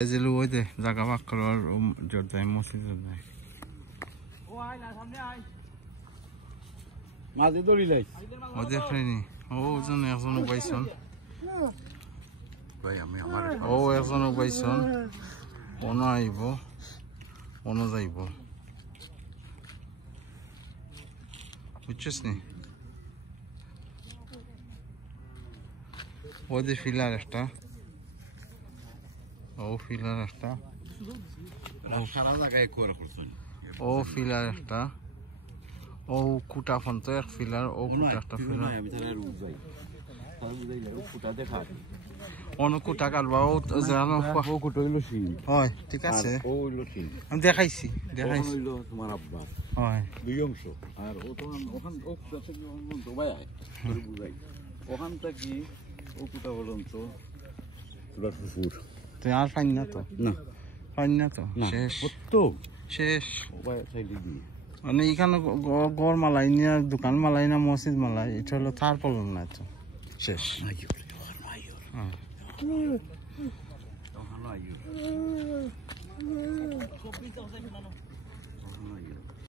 এই যে ওই যে জায়গা ভাগ করার জোর যায় মসজিদ জোর যায় মাঝে দড়ি লাই ও দেখেনি ও ওজন একজন পাইছন ও একজন পাইছন অন আইব অন যাইব বুঝছিস নি ও যে ফিলার একটা ও ফিলার একটা সারা জায়গায় করে করছেন ও ফিলার একটা ও কুটা ফন্ত এক ফিলার ও কুটা একটা ফিলার আমি তাহলে রুজ যাই বুঝাই যাই ফুটা দেখা অন কুটা কাটবা ও জানো ও কুটো হইলো সিন হয় ঠিক আছে ও হইলো সিন আমি দেখাইছি হইলো তোমার আব্বা হয় দুই অংশ আর ও তো ওখান ও কুটা থেকে তো ভাই তোর বুঝাই ওখান থেকে ও কুটা পর্যন্ত তোর শ্বশুর তুই আর পাইন না তো না পাইন না তো শেষ তো শেষ ও ভাই সাইডে দিয়ে মানে এখানে গড় মালাই না দোকান মালাই না মসজিদ মালাই এটা হলো তার প্রবলেম না তো শেষ হ্যাঁ